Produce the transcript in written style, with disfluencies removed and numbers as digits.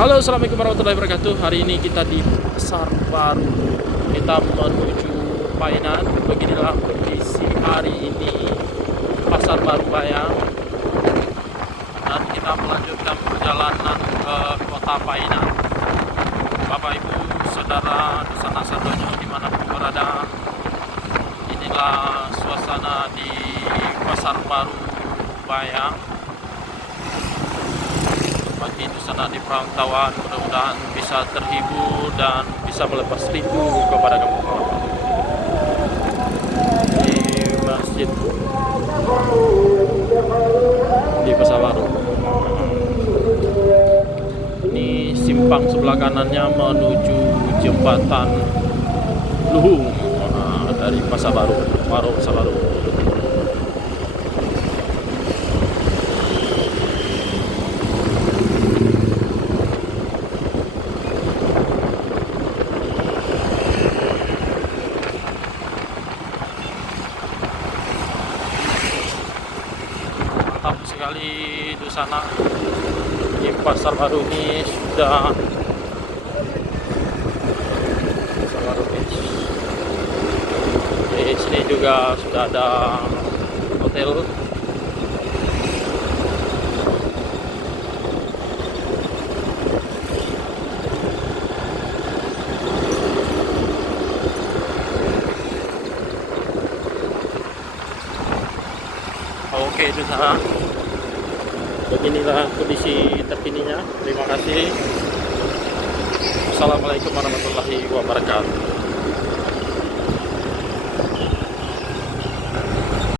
Halo, assalamualaikum warahmatullahi wabarakatuh. Hari ini kita di Pasar Baru. Kita menuju Painan. Beginilah kondisi hari ini Pasar Baru Bayang. Dan kita melanjutkan perjalanan ke kota Painan. Bapak Ibu, saudara, sanak saudaranya dimanapun berada, inilah suasana di Pasar Baru Bayang. Bagi di sana di perantauan, mudah-mudahan bisa terhibur dan bisa melepas rindu kepada kampung halaman. Di masjid di Pasar Baru. Ini simpang sebelah kanannya menuju jembatan Luhung dari Pasar Baru, Pasar Baru. Mantap sekali di sana. Di Pasar Baru ini sudah Pasar Baru ini. Di sini juga sudah ada hotel. Oke, itu sana. Beginilah kondisi terkininya. Terima kasih. Assalamualaikum warahmatullahi wabarakatuh.